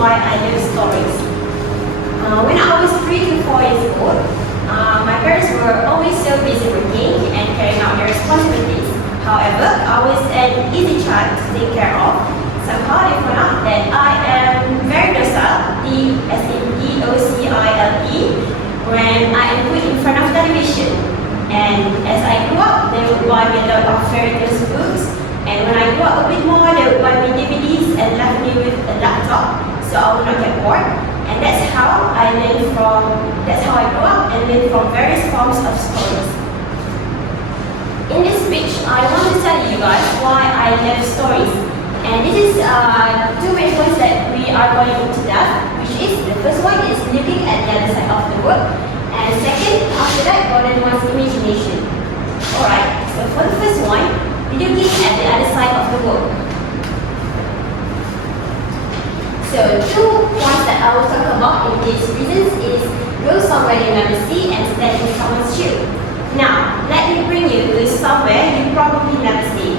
why I love stories. When I was 3 to 4 years old, my parents were always so busy working and carrying out their responsibilities. However, I was an easy child to take care of. Somehow they found out that I am very docile, D-O-C-I-L-E, when I am put in front of television. And as I grew up, they would buy me a lot of fairy tales books. And when I grew up a bit more, they would buy me DVDs and left me with a laptop, so I would not get bored. And that's how I grew up and learned from various forms of stories. In this speech, I want to tell you guys why I love stories. And this is two main points that we are going into depth, which is the first one is looking at the other side of the world, and second, after that, broaden one's imagination. Alright, so for the first one, looking at the other side of the world. So 2 points that I will talk about in these reasons is go somewhere you never see and stand in someone's shoe. Now, let me bring you to somewhere you probably never see.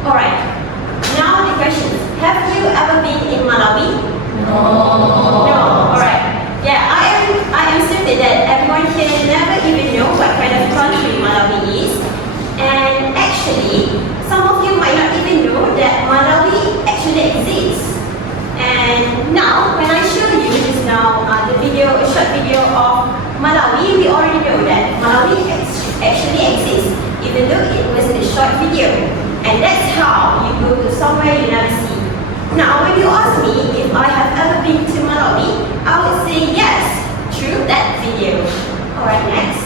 Alright, now the question, have you ever been in Malawi? No. Alright. Yeah, I am certain that everyone here never even know what kind of country Malawi is. And actually, some of you might not even know that Malawi actually exists. And now, when I show you just now a short video of Malawi, we already know that Malawi actually exists, even though it was a short video. And that's how you go to somewhere you never see. Now, when you ask me if I have ever been to Malawi, I would say yes, through that video. Alright, next.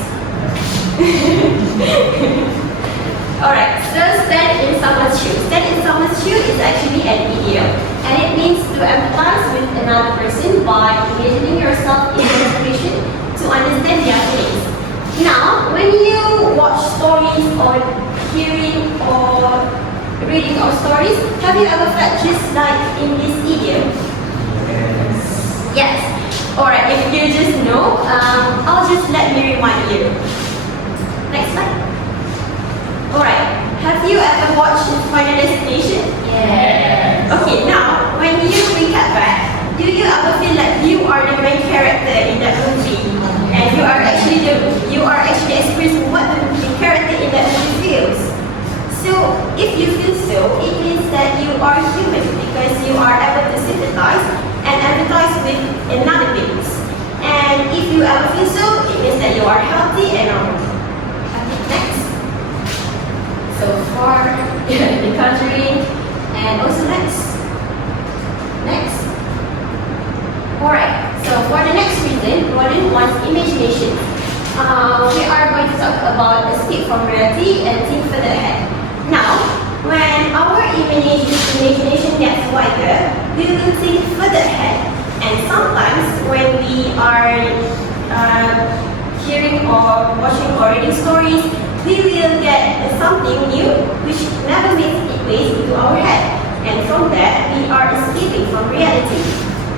Alright, so stand in someone's shoe. Stand in someone's shoe is actually an idiom, and it means to empathize with another person by imagining yourself in their situation to understand their feelings. Now, when you watch stories or hearing or reading of stories, have you ever felt just like in this idiom? Yes. Alright, if you just know, I'll just let me remind you. Next slide. Alright, have you ever watched Final Destination? Yes. Okay, now, when you recap back, do you ever feel like you are the main character in that movie? And you are actually experiencing what the character in that movie feels? So, if you feel so, it means that you are human because you are able to sympathize and empathize with another beings. And if you ever feel so, it means that you are healthy and normal. Okay, next. So for the country, and also next. Alright, so for the next reason, broaden one's imagination. We are going to talk about escape from reality and think further ahead. Now, when our imagination gets wider, we will think further ahead. And sometimes when we are hearing or watching or reading stories, we will get something new which never makes its way into our head. And from that, we are escaping from reality.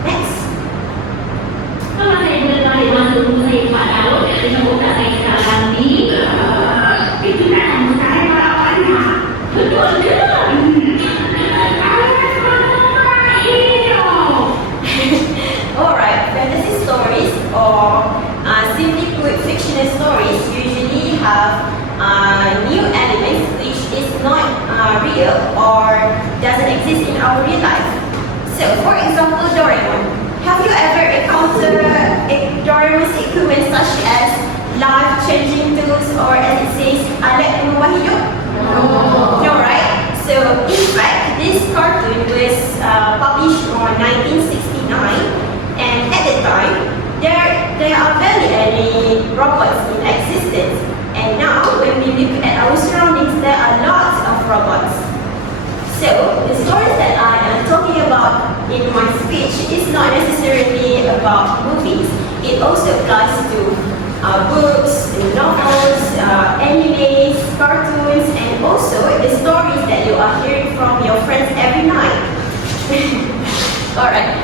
Next. Kalau saya boleh masuk saya Pak Daud dan semoga saya sekarang ni itu kan saya harapannya betul ke? Alright, fantasy stories or simply put fictional stories usually have new elements which is not real or doesn't exist in our real life. So, for example, Doraemon. Have you ever encountered Doraemon's equipment such as life-changing tools or as it says, alat rumah hidup? No, right? So, in fact, this cartoon was published on 1969, and at the time, there are barely any robots in existence. And now, when we look at our surroundings, there are lots of robots. So, the stories that I am talking about in my speech is not necessarily about movies. It also applies to books, novels, animes, cartoons, and also the stories that you are hearing from your friends every night. Alright,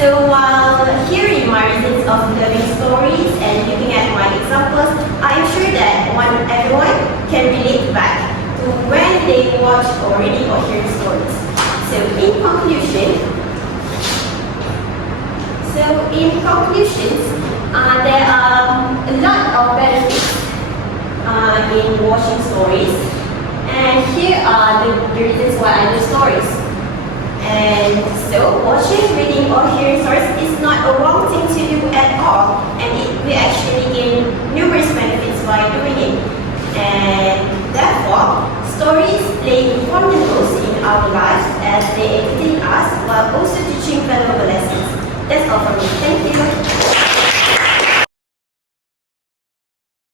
So while hearing my reasons of loving stories and looking at my examples, I am sure that everyone can relate back to when they watch or reading or hearing stories. So in conclusions, there are a lot of benefits in watching stories, and here are the reasons why I love stories. And so watching, reading or hearing stories is not a wrong thing to do at all, and we actually gain numerous benefits by doing it. And therefore, stories play important roles in our lives as they entertain us while also teaching valuable lessons. That's all from me. Thank you.